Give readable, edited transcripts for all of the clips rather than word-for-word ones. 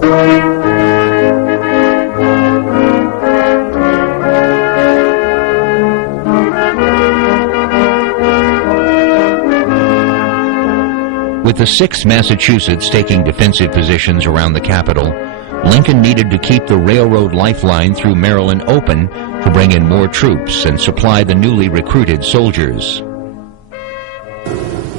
With the 6th Massachusetts taking defensive positions around the capital, Lincoln needed to keep the railroad lifeline through Maryland open to bring in more troops and supply the newly recruited soldiers.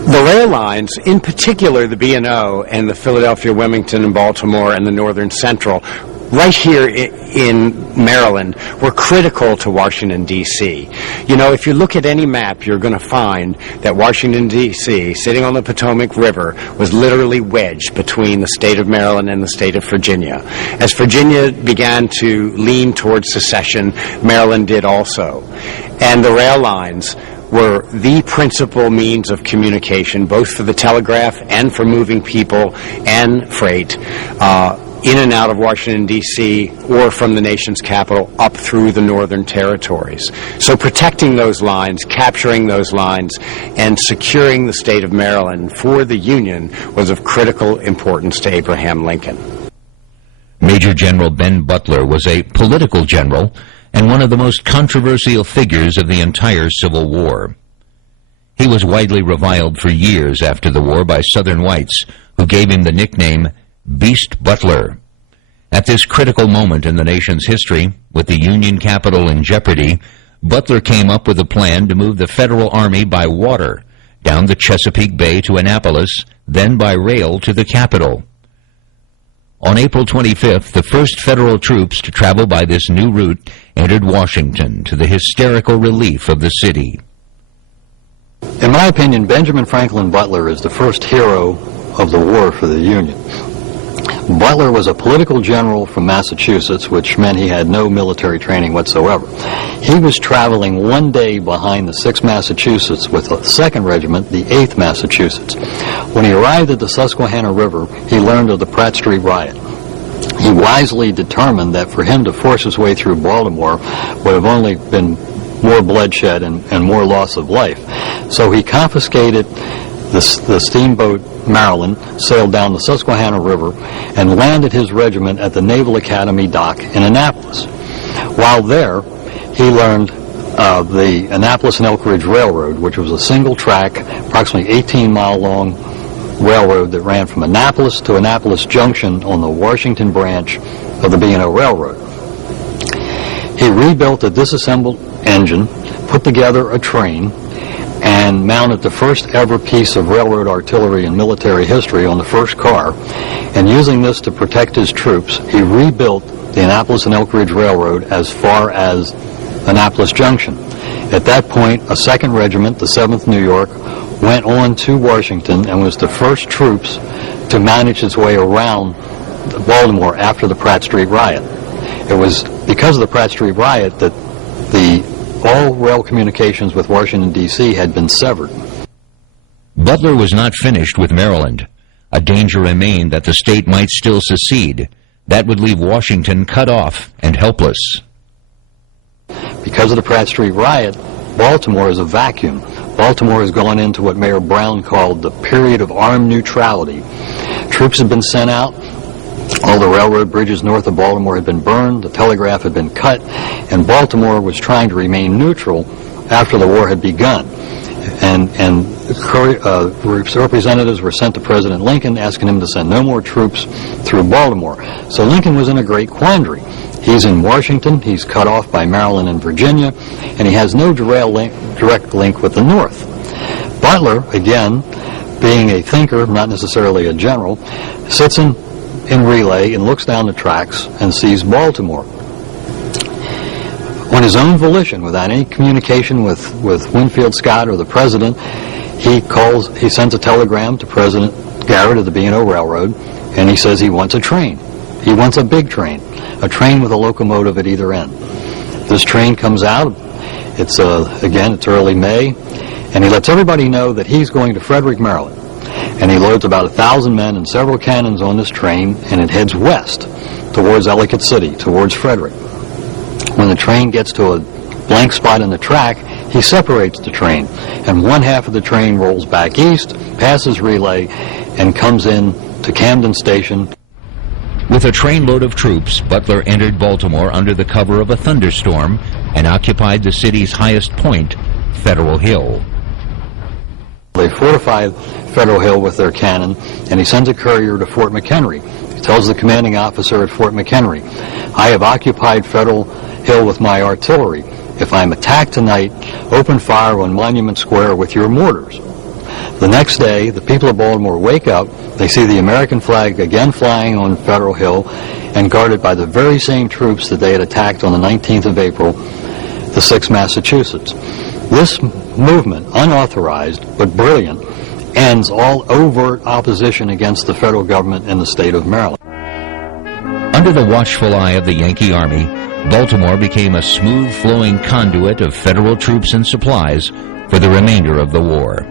The rail lines, in particular the B&O and the Philadelphia, Wilmington, and Baltimore and the Northern Central, right here in Maryland, were critical to Washington, D.C. You know, if you look at any map, you're going to find that Washington, D.C., sitting on the Potomac River, was literally wedged between the state of Maryland and the state of Virginia. As Virginia began to lean towards secession, Maryland did also. And the rail lines were the principal means of communication, both for the telegraph and for moving people and freight, in and out of Washington, D.C., or from the nation's capital up through the northern territories. So protecting those lines, capturing those lines, and securing the state of Maryland for the Union was of critical importance to Abraham Lincoln. Major General Ben Butler was a political general and one of the most controversial figures of the entire Civil War. He was widely reviled for years after the war by Southern whites, who gave him the nickname Beast Butler. At this critical moment in the nation's history, with the Union capital in jeopardy, Butler came up with a plan to move the Federal Army by water down the Chesapeake Bay to Annapolis, then by rail to the capital. On April 25th, the first Federal troops to travel by this new route entered Washington, to the hysterical relief of the city. In my opinion, Benjamin Franklin Butler is the first hero of the war for the Union. Butler was a political general from Massachusetts, which meant he had no military training whatsoever. He was traveling one day behind the 6th Massachusetts with the 2nd Regiment, the 8th Massachusetts. When he arrived at the Susquehanna River, he learned of the Pratt Street riot. He wisely determined that for him to force his way through Baltimore would have only been more bloodshed and more loss of life. So he confiscated the steamboat Maryland, sailed down the Susquehanna River, and landed his regiment at the Naval Academy dock in Annapolis. While there, he learned the Annapolis and Elk Ridge Railroad, which was a single-track, approximately 18-mile-long railroad that ran from Annapolis to Annapolis Junction on the Washington branch of the B&O Railroad. He rebuilt a disassembled engine, put together a train, and mounted the first ever piece of railroad artillery in military history on the first car. And using this to protect his troops, he rebuilt the Annapolis and Elk Ridge Railroad as far as Annapolis Junction. At that point, a 2nd Regiment, the 7th New York, went on to Washington and was the first troops to manage its way around Baltimore after the Pratt Street riot. It was because of the Pratt Street riot that all rail communications with Washington, D.C. had been severed. Butler was not finished with Maryland. A danger remained that the state might still secede. That would leave Washington cut off and helpless. Because of the Pratt Street riot, Baltimore is a vacuum. Baltimore has gone into what Mayor Brown called the period of armed neutrality. Troops had been sent out. All the railroad bridges north of Baltimore had been burned, the telegraph had been cut, and Baltimore was trying to remain neutral after the war had begun. And representatives were sent to President Lincoln asking him to send no more troops through Baltimore. So Lincoln was in a great quandary. He's in Washington, he's cut off by Maryland and Virginia, and he has no direct link with the North. Butler, again, being a thinker, not necessarily a general, sits in relay and looks down the tracks and sees Baltimore. On his own volition, without any communication with Winfield Scott or the president, he sends a telegram to President Garrett of the B&O Railroad, and he says he wants a train. He wants a big train, a train with a locomotive at either end. This train comes out. It's early May, and he lets everybody know that he's going to Frederick, Maryland. And he loads about 1,000 men and several cannons on this train, and it heads west towards Ellicott City, towards Frederick. When the train gets to a blank spot in the track, he separates the train, and one half of the train rolls back east, passes relay, and comes in to Camden Station. With a trainload of troops, Butler entered Baltimore under the cover of a thunderstorm and occupied the city's highest point, Federal Hill. They fortified Federal Hill with their cannon, and he sends a courier to Fort McHenry. He tells the commanding officer at Fort McHenry, "I have occupied Federal Hill with my artillery. If I'm attacked tonight, open fire on Monument Square with your mortars." The next day, the people of Baltimore wake up. They see the American flag again flying on Federal Hill and guarded by the very same troops that they had attacked on the 19th of April, the 6th Massachusetts. This movement, unauthorized but brilliant, ends all overt opposition against the federal government in the state of Maryland. Under the watchful eye of the Yankee Army, Baltimore became a smooth-flowing conduit of federal troops and supplies for the remainder of the war.